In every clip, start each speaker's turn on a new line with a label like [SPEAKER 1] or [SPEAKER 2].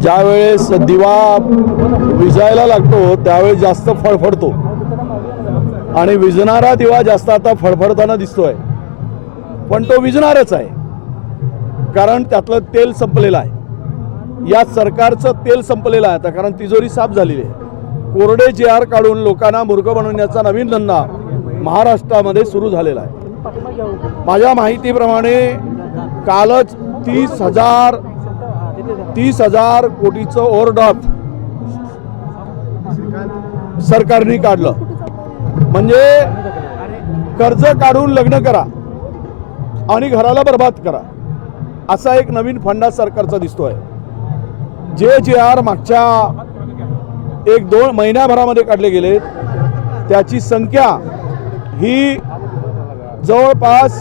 [SPEAKER 1] ज्या वेळेस दिवा विजायला लागतो त्यावेळेस जास्त फळफडतो आणि विजणारा दिवा जास्त आता फडफडताना दिसतोय. पण तो विजणारच आहे. कारण त्यातलं तेल संपलेलं आहे. या सरकारचं तेल संपलेलं आहे. आता कारण तिजोरी साफ झालेली आहे. कोरडे जे आर काढून लोकांना मूर्ख बनवण्याचा नवीन धंदा महाराष्ट्रामध्ये सुरू झालेला आहे. माझ्या माहितीप्रमाणे कालच तीस हजार तीस हजार कोटीचं ओव्हरड्राफ्ट सरकारने काढलं. म्हणजे कर्ज काढून लग्न करा आणि घराला बर्बाद करा. असा एक नवीन फंडा सरकारचा दिसतोय. जे जे आर मागच्या एक दोन महिन्याभरामध्ये काढले गेले त्याची संख्या ही जवळपास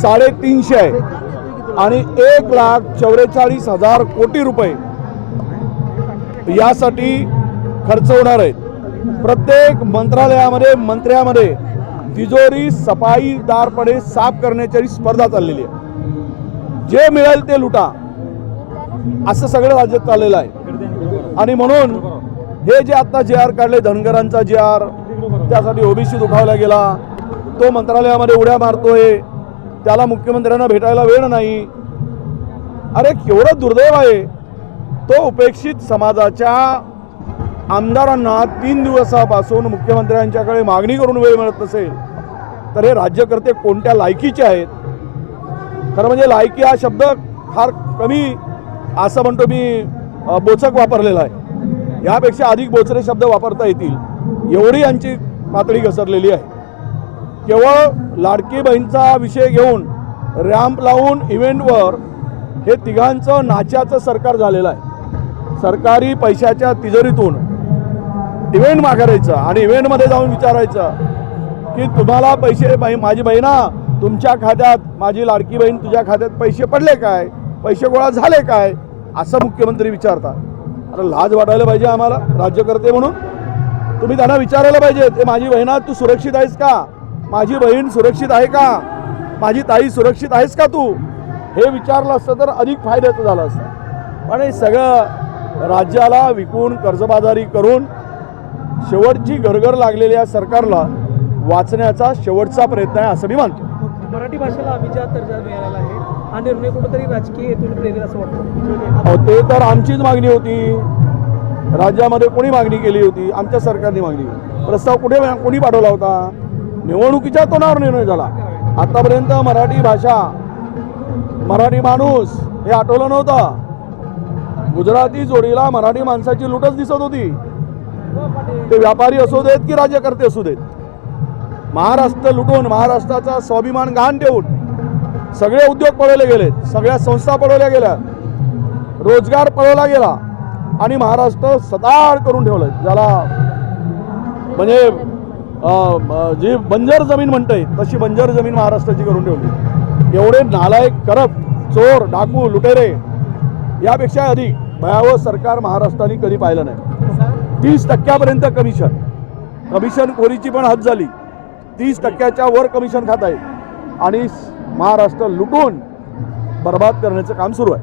[SPEAKER 1] साडेतीनशे आहे. आणि एक लाख चौवेचाळीस हजार कोटी रुपये यासाठी खर्च होणार आहेत. प्रत्येक मंत्रालयामध्ये मंत्र्यामध्ये तिजोरी सफाईदारपणे साफ करण्याची स्पर्धा चाललेली आहे. जे मिळेल ते लुटा. असं सगळं राज्यात चाललेलं आहे. आणि म्हणून हे जे आता जे आर काढले धनगरांचा जे आर त्यासाठी ओबीसी दुखावला गेला तो मंत्रालयामध्ये उड्या मारतोय. त्याला मुख्यमंत्र्यांना भेटायला वेळ नाही. अरे केवढं दुर्दैव आहे. तो उपेक्षित समाजाच्या आमदारांना तीन दिवसापासून मुख्यमंत्र्यांच्याकडे मागणी करून वेळ मिळत नसेल तर हे राज्यकर्ते कोणत्या लायकीचे आहेत? खरं म्हणजे लायकी हा शब्द फार कमी असं म्हणतो मी बोचक वापरलेला आहे. यापेक्षा अधिक बोचरे शब्द वापरता येतील. एवढी यांची पातळी घसरलेली आहे. केवळ लाडकी बहीणचा विषय घेऊन रॅम्प लावून इव्हेंटवर हे तिघांचं नाच्याचं सरकार झालेलं आहे. सरकारी पैशाच्या तिजोरीतून इव्हेंट मागायचं आणि इव्हेंटमध्ये जाऊन विचारायचं की तुम्हाला पैसे बाई माझी बहिणा तुमच्या खात्यात माझी लाडकी बहीण तुझ्या खात्यात पैसे पडले काय? पैसे गोळा झाले काय? असं मुख्यमंत्री विचारतात. आता लाज वाटायला पाहिजे आम्हाला राज्यकर्ते म्हणून. तुम्ही त्यांना विचारायला पाहिजे ते माझी बहिणा तू सुरक्षित आहेस का? माझी बहीण सुरक्षित आहे का? माझी ताई सुरक्षित आहेस का तू? हे विचारलं असतं तर अधिक फायद्याचं झालं असतं. पण हे सगळं राज्याला विकून कर्जबाजारी करून शेवटची गरगर लागलेल्या सरकारला वाचण्याचा शेवटचा प्रयत्न आहे असं मी मानतो.
[SPEAKER 2] मराठी भाषेला अभिजात दर्जा मिळालेला आहे. हा निर्णय कुठेतरी राजकीय हेतून प्रेरित असं वाटतं.
[SPEAKER 1] ते तर आमचीच मागणी होती. राज्यामध्ये कोणी मागणी केली होती? आमच्या सरकारने मागणी केली. प्रस्ताव कुठे कोणी पाठवला होता? निवडणुकीच्या तोंडावर निर्णय झाला. आतापर्यंत मराठी भाषा मराठी माणूस हे आठवलं नव्हतं. गुजराती जोडीला मराठी माणसाची लुटच दिसत होती. ते व्यापारी असू देत की राज्यकर्ते असू देत. महाराष्ट्र लुटून महाराष्ट्राचा स्वाभिमान गहाण ठेवून सगळे उद्योग पळवले गेलेत. सगळ्या संस्था पळवल्या गेल्या. रोजगार पळवला गेला. आणि महाराष्ट्र सताळ करून ठेवलं ज्याला म्हणजे जी बंजर जमीन म्हणतंय तशी बंजर जमीन महाराष्ट्राची करून ठेवली. एवढे नालायक करप्ट चोर डाकू लुटेरे यापेक्षा अधिक भयावह सरकार महाराष्ट्राने कधी पाहिलं नाही. तीस टक्क्यापर्यंत कमिशन कमिशन खोरीची पण हद झाली. तीस टक्क्याच्या वर कमिशन खात आहे आणि महाराष्ट्र लुटून बर्बाद करण्याचं काम सुरू आहे.